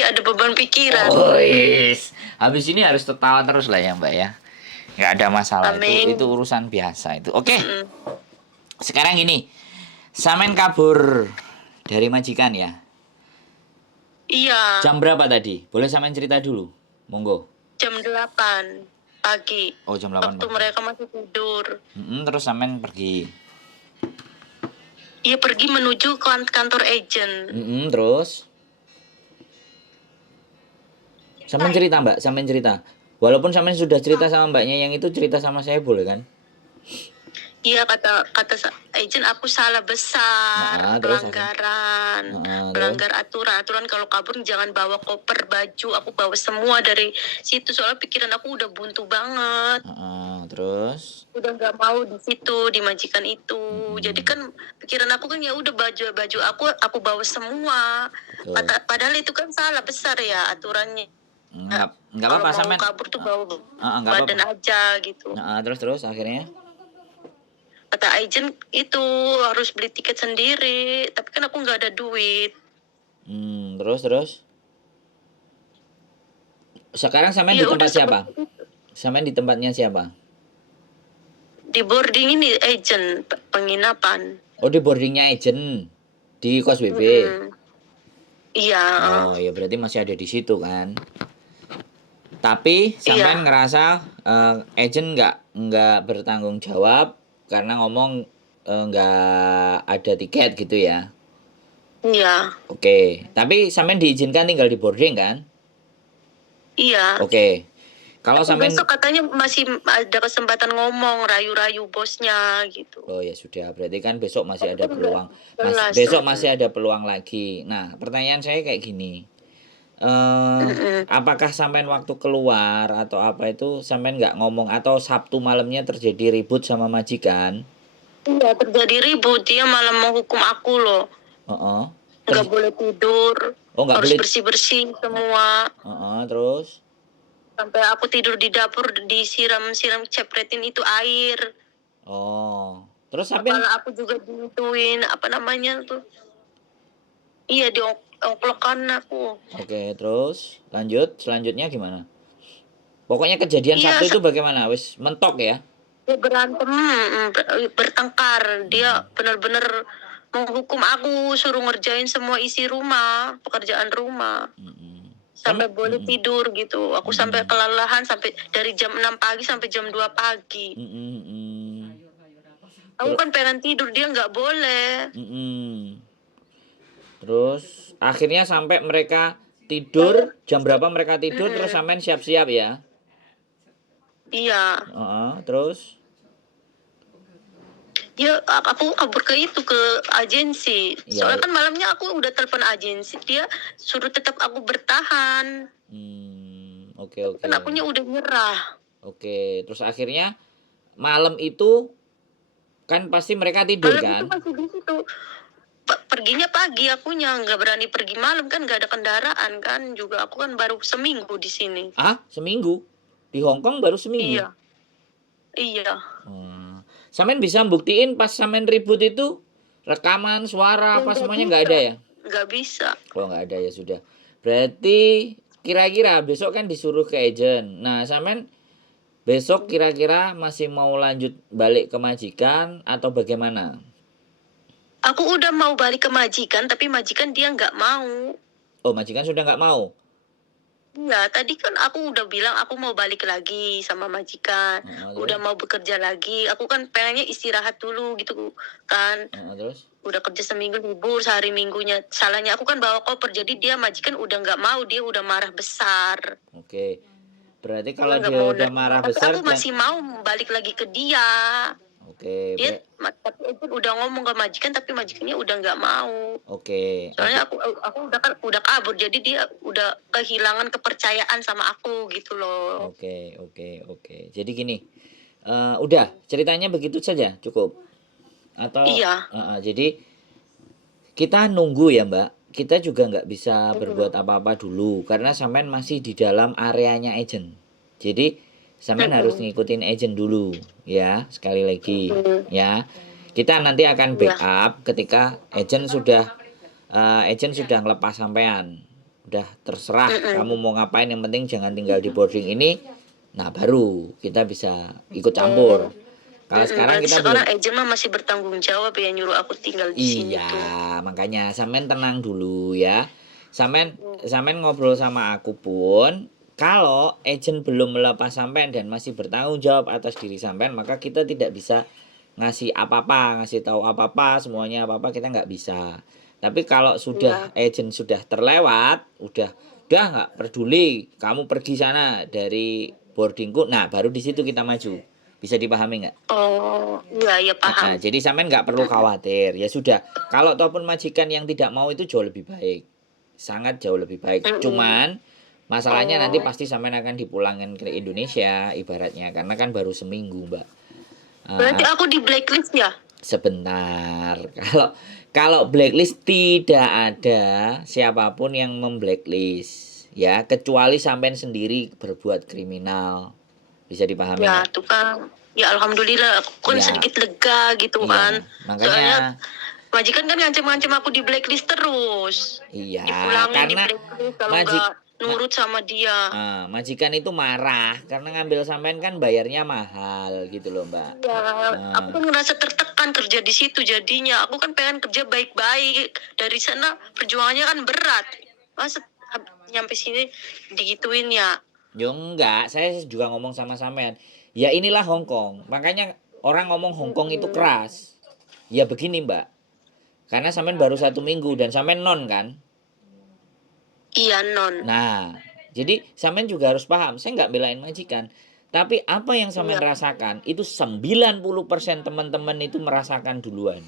masih ada beban pikiran. Oh, yes. Habis ini harus tertawa terus lah ya Mbak ya. Nggak ada masalah. Amin. Itu urusan biasa itu. Oke. Mm-mm. Sekarang gini. Samen kabur dari majikan ya. Iya, Jam berapa tadi? Boleh samen cerita dulu. Monggo. jam 8 pagi. Oh, jam 8 Waktu pagi. mereka masih tidur. Terus samen pergi. Iya, pergi menuju kantor agent. Terus samen cerita Mbak, samen cerita. Walaupun samen sudah cerita sama mbaknya yang itu, cerita sama saya boleh kan? Iya, kata agent aku salah besar, Terus pelanggaran, terus? melanggar aturan kalau kabur jangan bawa koper baju, aku bawa semua dari situ soalnya pikiran aku udah buntu banget, Terus udah nggak mau di situ di majikan itu, jadi kan pikiran aku kan ya udah baju aku bawa semua, betul. padahal itu kan salah besar ya aturannya. Nggak Kalau apa-apa mau samen. kabur tuh bawa Nggak badan apa-apa. aja gitu. Terus akhirnya Kata agent itu harus beli tiket sendiri, tapi kan aku nggak ada duit. Terus sekarang samen Ya di tempat udah siapa? Samen di tempatnya siapa? di boarding ini agent penginapan. Oh, di boardingnya agent di kos BB. Iya. Oh ya berarti masih ada di situ kan. Tapi sampean ngerasa agent nggak bertanggung jawab karena ngomong nggak ada tiket gitu ya. Iya. Oke, tapi sampean diizinkan tinggal di boarding kan? Iya. Oke. Kalau sampean besok katanya masih ada kesempatan ngomong rayu-rayu bosnya gitu. Oh ya sudah, berarti kan besok masih ada Tapi peluang. jelas. Besok masih ada peluang lagi. Nah, pertanyaan saya kayak gini. Apakah sampean waktu keluar atau apa itu sampean nggak ngomong atau Sabtu malamnya terjadi ribut sama majikan? Iya, terjadi ribut, dia malah mau hukum aku loh. Nggak boleh tidur. Oh, nggak harus boleh. bersih-bersih semua. Terus sampai aku tidur di dapur disiram cepretin itu air. Oh, terus sampean kepala aku juga digituin apa namanya tuh. Iya, diongklokan aku. Oke, terus selanjutnya gimana? Pokoknya kejadian Iya, Sabtu itu bagaimana? Wis mentok ya? Dia berantem, bertengkar. Dia benar-benar menghukum aku, suruh ngerjain semua isi rumah, pekerjaan rumah. Sampai boleh tidur gitu. Aku sampai kelelahan sampai dari jam 6 pagi sampai jam 2 pagi. Aku kan pengen tidur, dia nggak boleh. Terus akhirnya sampai mereka tidur, jam berapa mereka tidur terus sampean siap-siap ya? Iya. Terus? Ya, aku kabur ke agensi. Soalnya kan malamnya aku udah telepon agensi, dia suruh tetap aku bertahan. Oke. Kan akunya udah nyerah. Oke, terus akhirnya malam itu kan pasti mereka tidur malam kan? Itu masih di situ. Perginya pagi, akunya nggak berani pergi malam kan, nggak ada kendaraan kan. Juga aku kan baru seminggu di sini. Seminggu? Di Hong Kong baru seminggu? Iya. Samen bisa buktiin pas samen ribut itu rekaman suara apa semuanya nggak ada ya? Nggak bisa. Oh nggak ada ya sudah. Berarti kira-kira besok kan disuruh ke agent. Nah samen besok kira-kira masih mau lanjut balik ke majikan atau bagaimana? Aku udah mau balik ke majikan, tapi majikan dia nggak mau. Oh majikan sudah nggak mau? Iya, tadi kan aku udah bilang aku mau balik lagi sama majikan. Udah mau bekerja lagi. Aku kan pengennya istirahat dulu gitu kan. Terus? Udah kerja seminggu libur, sehari minggunya. Salahnya aku kan bawa koper, jadi dia majikan udah nggak mau, dia udah marah besar. Oke. Berarti kalau dia udah marah besar, aku masih mau balik lagi ke dia. Oke. Dia tapi itu udah ngomong ke majikan, tapi majikannya udah nggak mau. Oke. Soalnya aku udah kabur, jadi dia udah kehilangan kepercayaan sama aku gitu loh. Oke. Jadi gini, udah ceritanya begitu saja cukup? Atau? Iya. Jadi kita nunggu ya Mbak. Kita juga nggak bisa berbuat apa-apa dulu karena sampean masih di dalam areanya agent. Jadi sampean harus ngikutin agent dulu ya, sekali lagi ya. Kita nanti akan backup ketika agent sudah ngelepas sampean. udah terserah kamu mau ngapain, yang penting jangan tinggal di boarding ini. Nah, baru kita bisa ikut campur. Kalau sekarang Berarti kita sekarang belum. agent mah masih bertanggung jawab ya, nyuruh aku tinggal di sini tuh. Iya, makanya sampean tenang dulu ya. Sampean ngobrol sama aku pun, kalau agent belum melepas sampean dan masih bertanggung jawab atas diri sampean, maka kita tidak bisa ngasih apa-apa, ngasih tahu apa-apa, semuanya apa-apa kita nggak bisa. Tapi kalau sudah agent sudah terlewat, udah nggak peduli, kamu pergi sana dari boardingku, nah baru di situ kita maju. Bisa dipahami nggak? Oh, iya ya paham. Jadi sampean nggak perlu khawatir. Ya sudah, kalau ataupun majikan yang tidak mau itu jauh lebih baik. Sangat jauh lebih baik. Cuman masalahnya nanti pasti sampean akan dipulangin ke Indonesia ibaratnya, karena kan baru seminggu, Mbak. Berarti aku di blacklist ya? Sebentar. Kalau blacklist tidak ada siapapun yang memblacklist, ya, kecuali sampean sendiri berbuat kriminal. Bisa dipahami Ya, nggak? tuh kan. Ya alhamdulillah aku kan Ya. sedikit lega gitu Iya, kan. makanya Soalnya majikan kan ngancem-ngancem aku di blacklist terus. iya, Dipulangin di karena blacklist kalau majik nggak nurut sama dia. majikan itu marah karena ngambil sampean kan bayarnya mahal gitu loh, Mbak. Ya, aku kan ngerasa tertekan kerja di situ jadinya. Aku kan pengen kerja baik-baik. Dari sana perjuangannya kan berat. Masa nyampe sini digituin ya? Yo enggak, saya juga ngomong sama sampean. Ya inilah Hong Kong. Makanya orang ngomong Hong Kong itu keras. Ya begini, Mbak. Karena sampean baru 1 minggu dan sampean non kan. Iya non. Nah, jadi sampean juga harus paham. Saya nggak belain majikan. Tapi apa yang sampean rasakan itu 90% teman-teman itu merasakan duluan.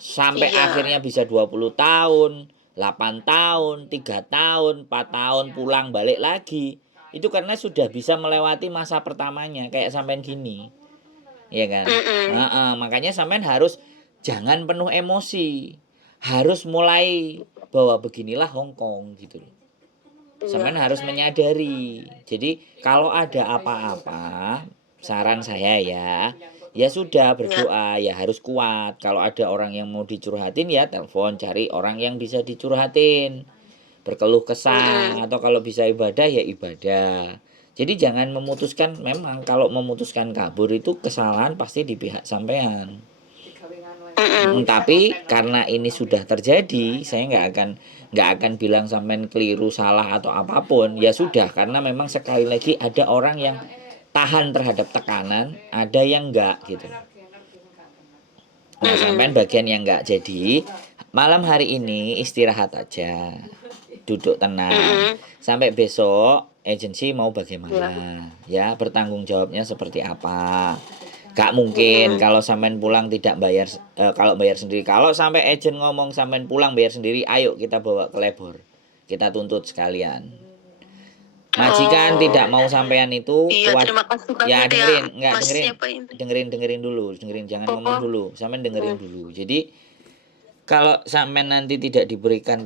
Sampai akhirnya bisa 20 tahun, 8 tahun, 3 tahun, 4 tahun pulang balik lagi. Itu karena sudah bisa melewati masa pertamanya kayak sampean gini. Iya kan? Makanya sampean harus jangan penuh emosi. Harus mulai bahwa beginilah Hong Kong gitu loh. Sampean harus menyadari. Jadi kalau ada apa-apa, saran saya ya sudah berdoa, ya harus kuat. Kalau ada orang yang mau dicurhatin ya telepon, cari orang yang bisa dicurhatin. Berkeluh kesah atau kalau bisa ibadah ya ibadah. Jadi jangan memutuskan, memang kalau memutuskan kabur itu kesalahan pasti di pihak sampean. Tapi karena ini sudah terjadi, saya nggak akan bilang sampean keliru, salah atau apapun. Ya sudah, karena memang sekali lagi ada orang yang tahan terhadap tekanan, ada yang enggak gitu. Nah, sampean bagian yang enggak. Jadi malam hari ini istirahat aja, duduk tenang. Sampai besok agensi mau bagaimana, ya bertanggung jawabnya seperti apa. Gak mungkin kalau sampean pulang tidak bayar, kalau bayar sendiri. Kalau sampai agent ngomong sampean pulang bayar sendiri, ayo kita bawa ke labor, kita tuntut sekalian. Majikan tidak mau sampean itu Iya, terima kasih ya banyak dengerin, ya, nggak Mas dengerin, siapa ini? dengerin dulu, jangan ngomong dulu, sampean dengerin dulu. Jadi kalau sampean nanti tidak diberikan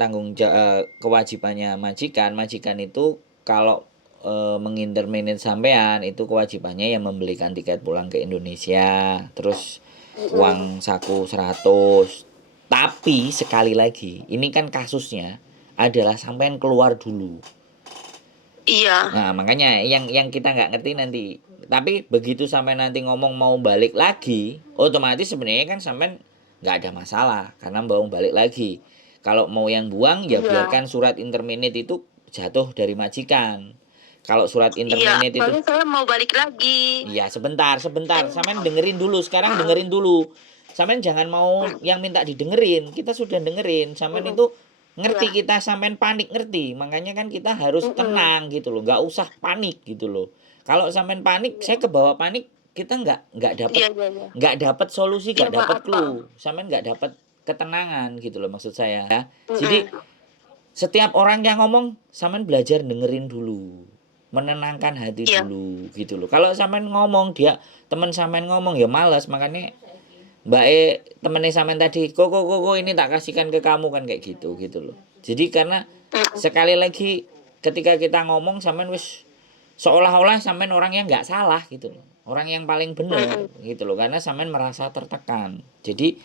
kewajibannya majikan itu kalau mengintermanage sampean itu kewajibannya yang membelikan tiket pulang ke Indonesia, terus uang saku 100. Tapi sekali lagi, ini kan kasusnya adalah sampean keluar dulu. Iya. Nah, makanya yang kita nggak ngerti nanti. Tapi begitu sampai nanti ngomong mau balik lagi, otomatis sebenarnya kan sampai nggak ada masalah karena mau balik lagi. Kalau mau yang buang ya biarkan surat interminate itu jatuh dari majikan. Kalau surat interminate itu, saya mau balik lagi. iya sebentar. Sampean dengerin dulu, sekarang dengerin dulu. Sampean jangan mau yang minta didengerin. Kita sudah dengerin. Sampean itu ngerti, kita sampean panik ngerti. Makanya kan kita harus tenang gitu loh. Nggak usah panik gitu loh. Kalau sampean panik, saya kebawa panik, kita nggak dapat solusi, nggak dapat clue. Sampean nggak dapat ketenangan gitu loh maksud saya ya. Jadi setiap orang yang ngomong, sampean belajar dengerin dulu. Menenangkan hati dulu gitu loh. Kalau sampean ngomong, teman sampean ngomong ya malas, makanya Mbak temennya sampean tadi, kok ini tak kasihkan ke kamu kan kayak gitu loh. Jadi karena sekali lagi ketika kita ngomong sampean wis seolah-olah sampean orang yang nggak salah gitu loh. Orang yang paling benar gitu loh, karena sampean merasa tertekan. Jadi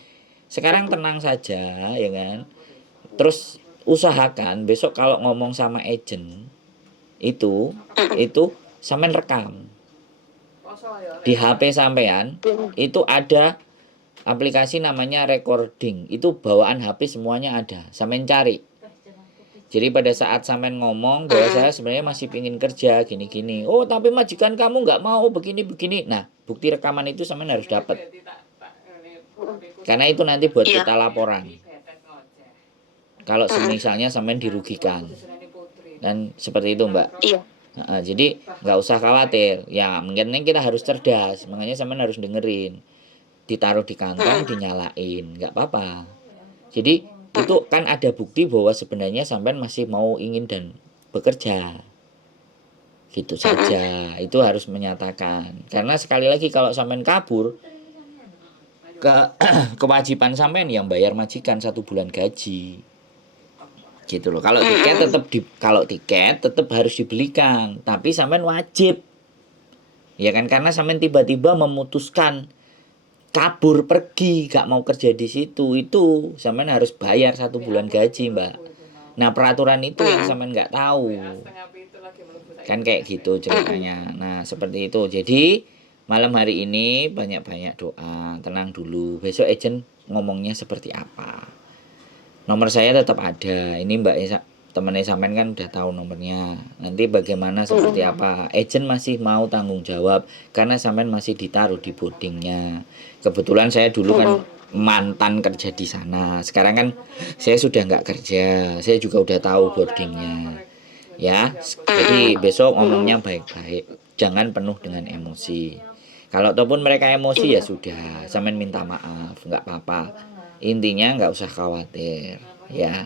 sekarang tenang saja ya kan. Terus usahakan besok kalau ngomong sama agent itu sampean rekam di HP sampean, itu ada aplikasi namanya recording, itu bawaan HP semuanya ada, sampean cari. Jadi pada saat sampean ngomong bahwa saya sebenarnya masih pingin kerja gini-gini, oh tapi majikan kamu nggak mau begini-begini, nah bukti rekaman itu sampean harus dapat, karena itu nanti buat Iya. kita laporan kalau semisalnya sampean dirugikan, dan seperti itu Mbak. Iya. Jadi nggak usah khawatir, ya mungkin kita harus cerdas, makanya sampean harus dengerin, ditaruh di kantong, dinyalain, nggak apa-apa. Jadi itu kan ada bukti bahwa sebenarnya sampean masih mau ingin dan bekerja, gitu saja. Itu harus menyatakan, karena sekali lagi kalau sampean kabur, kewajiban sampean yang bayar majikan 1 bulan gaji, gitu loh. Kalau tiket tetap harus dibelikan, tapi sampean wajib, ya kan, karena sampean tiba-tiba memutuskan kabur pergi gak mau kerja di situ, itu sampean harus bayar 1 bulan gaji Mbak. Nah peraturan itu yang sampean nggak tahu kan, kayak gitu ceritanya. Nah seperti itu. Jadi malam hari ini banyak-banyak doa, tenang dulu, besok agent ngomongnya seperti apa. Nomor saya tetap ada, ini Mbak temennya sampean kan udah tahu nomornya. Nanti bagaimana seperti apa, agent masih mau tanggung jawab karena sampean masih ditaruh di boardingnya. Kebetulan saya dulu kan mantan kerja di sana, sekarang kan saya sudah nggak kerja, saya juga udah tahu boardingnya, ya. Jadi besok ngomongnya baik-baik, jangan penuh dengan emosi. Kalau ataupun mereka emosi ya sudah, sampean minta maaf, nggak apa-apa. Intinya nggak usah khawatir, ya.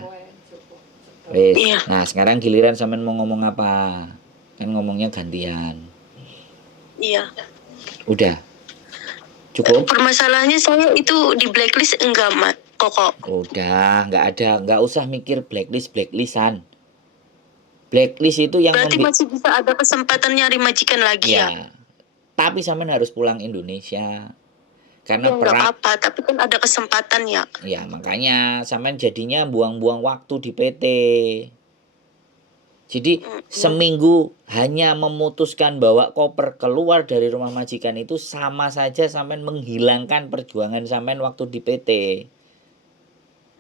Wes. Nah sekarang giliran sampean mau ngomong apa? Kan ngomongnya gantian. Iya. Udah. Cukup? Permasalahannya saya itu di blacklist enggak, Mat. Kok. Udah, nggak usah mikir blacklistan. Blacklist itu yang berarti masih bisa ada kesempatan nyari majikan lagi ya? Tapi sampean harus pulang Indonesia. Karena ya, nggak apa-apa, tapi kan ada kesempatan ya. Ya makanya sampean jadinya buang-buang waktu di PT. Jadi seminggu hanya memutuskan bawa koper keluar dari rumah majikan itu sama saja sampean menghilangkan perjuangan sampean waktu di PT.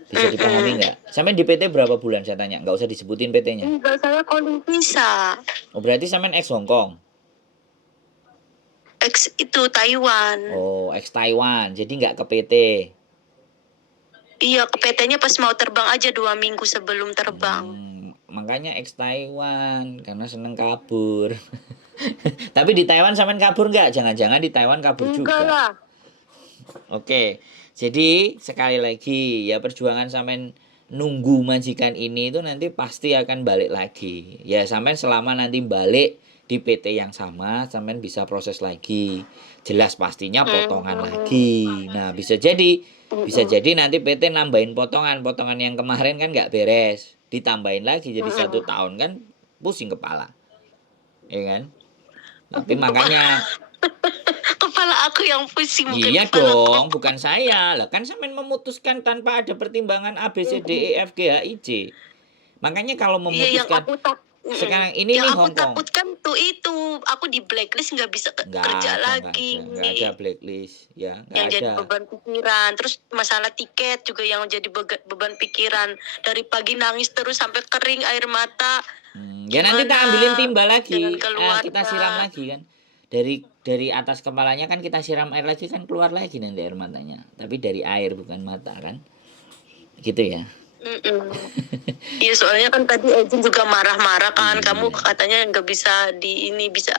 Bisa dipahami nggak? Sampean di PT berapa bulan saya tanya? Nggak usah disebutin PT-nya. Enggak, saya calling visa. Oh berarti sampean ex Hong Kong? Ex itu Taiwan. Oh ex Taiwan, jadi nggak ke PT? Iya, ke PT-nya pas mau terbang aja 2 minggu sebelum terbang. Makanya ex Taiwan, karena seneng kabur. Tapi di Taiwan sampean kabur nggak? Jangan-jangan di Taiwan kabur juga? Enggak lah. Oke, jadi sekali lagi ya, perjuangan sampean nunggu majikan ini itu nanti pasti akan balik lagi. Ya sampean selama nanti balik di PT yang sama, sampean bisa proses lagi. Jelas pastinya potongan lagi. Nah bisa jadi nanti PT nambahin potongan yang kemarin kan nggak beres, ditambahin lagi jadi 1 tahun, kan pusing kepala, ya kan? Tapi makanya kepala aku yang pusing. Iya dong, bukan saya lah, kan sampean memutuskan tanpa ada pertimbangan A B C D E F G H I J. Makanya kalau memutuskan sekarang ini nih Hong Kong, aku takutkan tuh itu aku di blacklist, nggak bisa kerja lagi. Nggak ada blacklist ya, yang jadi beban pikiran. Terus masalah tiket juga yang jadi beban pikiran, dari pagi nangis terus sampai kering air mata. Ya nanti kita ambilin timbal lagi, kita siram lagi kan, dari atas kepalanya kan kita siram air lagi kan, keluar lagi nanti air matanya, tapi dari air bukan mata kan, gitu ya. Iya soalnya kan tadi agent juga marah-marah kan, kamu katanya nggak bisa bisa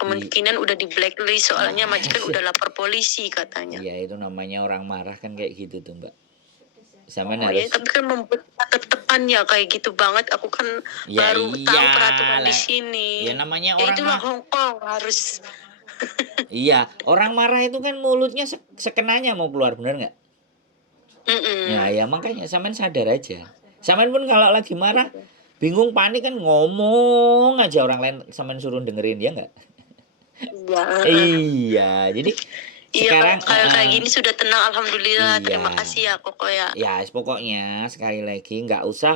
kemungkinan udah di blacklist soalnya majikan udah lapor polisi katanya. Iya itu namanya orang marah kan kayak gitu tuh Mbak. Sampai harus. Tapi kan membuat ketepan ya kayak gitu banget. Aku kan baru tahu peraturan di sini. Ya namanya orang itulah Hong Kong harus. Iya orang marah itu kan mulutnya sekenanya mau keluar, bener nggak? Nah ya makanya sampean sadar aja. Sampean pun kalau lagi marah, bingung, panik kan ngomong aja, orang lain sampean suruh dengerin, ya nggak? Iya. Iya, jadi Iya, Sekarang kalau kayak gini sudah tenang, alhamdulillah. Iya. Terima kasih ya kok ya. ya pokoknya sekali lagi nggak usah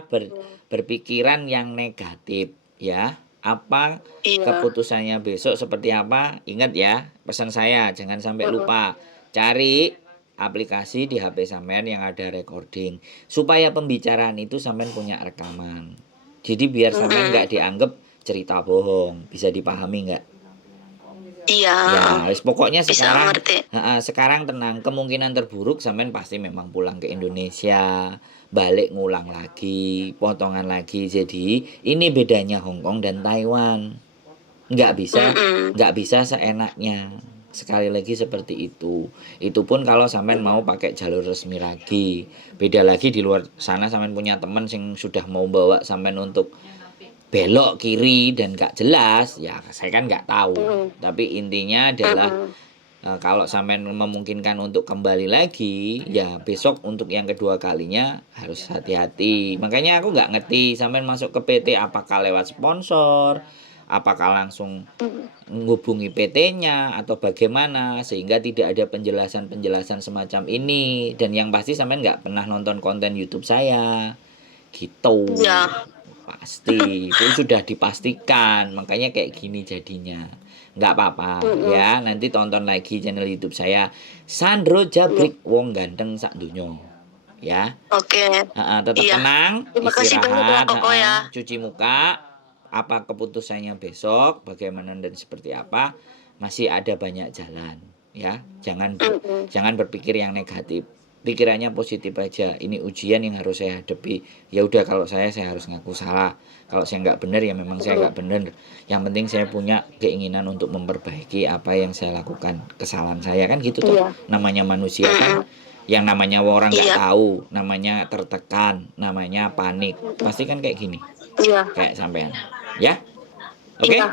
berpikiran yang negatif ya. Apa Iya. keputusannya besok seperti apa? Ingat ya, pesan saya jangan sampai lupa. Cari aplikasi di HP sampean yang ada recording supaya pembicaraan itu sampean punya rekaman. Jadi biar sampean nggak dianggap cerita bohong. Bisa dipahami nggak? Iya. Ya, wis pokoknya Bisa sekarang ngerti. sekarang tenang. Kemungkinan terburuk sampean pasti memang pulang ke Indonesia, balik ngulang lagi, potongan lagi. Jadi ini bedanya Hong Kong dan Taiwan. Nggak bisa seenaknya. Sekali lagi seperti itu. Itu pun kalau sampean mau pakai jalur resmi lagi. Beda lagi di luar sana sampean punya teman yang sudah mau bawa sampean untuk belok kiri dan gak jelas, ya saya kan nggak tahu. Tapi intinya adalah kalau sampai memungkinkan untuk kembali lagi, ya besok untuk yang kedua kalinya harus hati-hati. Makanya aku nggak ngerti sampai masuk ke PT apakah lewat sponsor, apakah langsung menghubungi PT-nya atau bagaimana, sehingga tidak ada penjelasan-penjelasan semacam ini. Dan yang pasti sampai nggak pernah nonton konten YouTube saya gitu. Iya. Pasti itu sudah dipastikan, makanya kayak gini jadinya. Nggak apa-apa ya, nanti tonton lagi channel YouTube saya Sandro Jabrik wong ganteng sak dunyo ya. Oke. Tetap Iya. tenang, Terima kasih banyak ya, istirahat, Koko ya. cuci muka, apa keputusannya besok, bagaimana dan seperti apa, masih ada banyak jalan ya. Jangan berpikir yang negatif, pikirannya positif aja. Ini ujian yang harus saya hadapi. Ya udah, kalau saya harus ngaku salah. Kalau saya nggak benar ya memang saya nggak benar. Yang penting saya punya keinginan untuk memperbaiki apa yang saya lakukan, kesalahan saya kan gitu tuh. Namanya manusia kan. Yang namanya orang nggak tahu, namanya tertekan, namanya panik. Pasti kan kayak gini. Iya. Kayak sampean. Ya. Oke? Iya.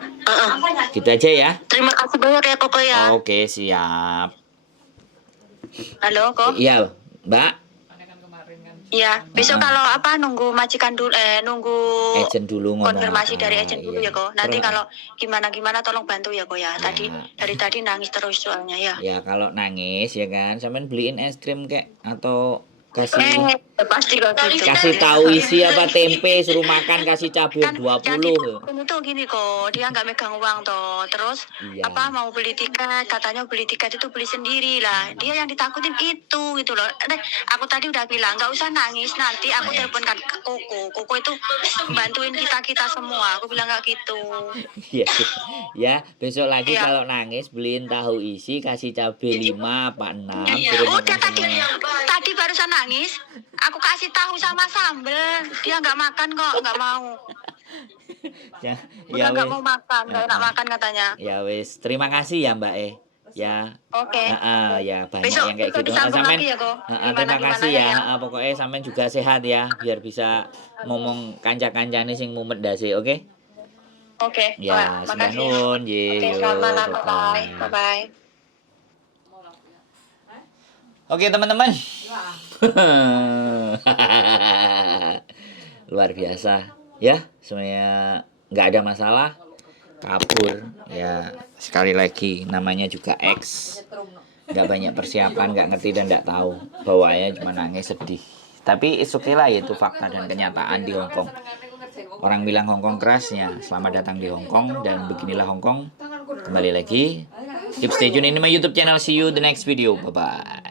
Gitu aja ya. Terima kasih banyak ya Koko ya. Oke, siap. Halo Kok. Iya, Mbak. Iya, besok kalau apa nunggu majikan dulu, nunggu Agent dulu ngomong konfirmasi apa, dari agent dulu iya. ya Kok. Nanti Terus- kalau gimana tolong bantu ya Kok ya. Tadi dari tadi nangis terus soalnya ya. Ya kalau nangis ya kan, sampean beliin es krim kek atau kasih Pasti kok gitu. kasih tahu isi apa tempe, suruh makan, kasih cabai Kan 20. ini tuh gini Kok, dia nggak megang uang toh. Terus Iya. apa mau beli tiket, katanya beli tiket itu beli sendiri lah. Dia yang ditakutin itu gitu loh. Aku tadi udah bilang nggak usah nangis, nanti aku teleponkan ke Koko. Koko itu bantuin kita semua. Aku bilang nggak gitu. Iya. Ya, besok lagi Iya. kalau nangis beliin tahu isi, kasih cabai 5 apa 6, suruh makan Udah semua. tadi barusan nangis. Aku kasih tahu sama sambel, dia nggak makan kok, nggak mau. Ya, Udah nggak wes. mau makan, nggak enak makan katanya. Ya wes, terima kasih ya Mbak Ya. Oke. Ya banyak Besok yang kayak besok gitu. disambung Sampean lagi ya kok. terima kasih ya. Pokoknya sampean juga sehat ya, biar bisa ngomong kanca-kancane sing mumet dasi, oke? Oke. Ya, Wah, sudah makasih. nun, ye. Oke, yo, selamat malam, bye-bye. bye bye. Oke teman-teman. Luar biasa ya, semuanya nggak ada masalah, kabur ya. Sekali lagi namanya juga X, nggak banyak persiapan, nggak ngerti dan nggak tahu, bawaannya cuma nangis sedih. Tapi it's okay lah, itu fakta dan kenyataan di Hong Kong. Orang bilang Hong Kong kerasnya, selamat datang di Hong Kong, dan beginilah Hong Kong. Kembali lagi, keep stay tune in my YouTube channel. See you the next video, bye bye.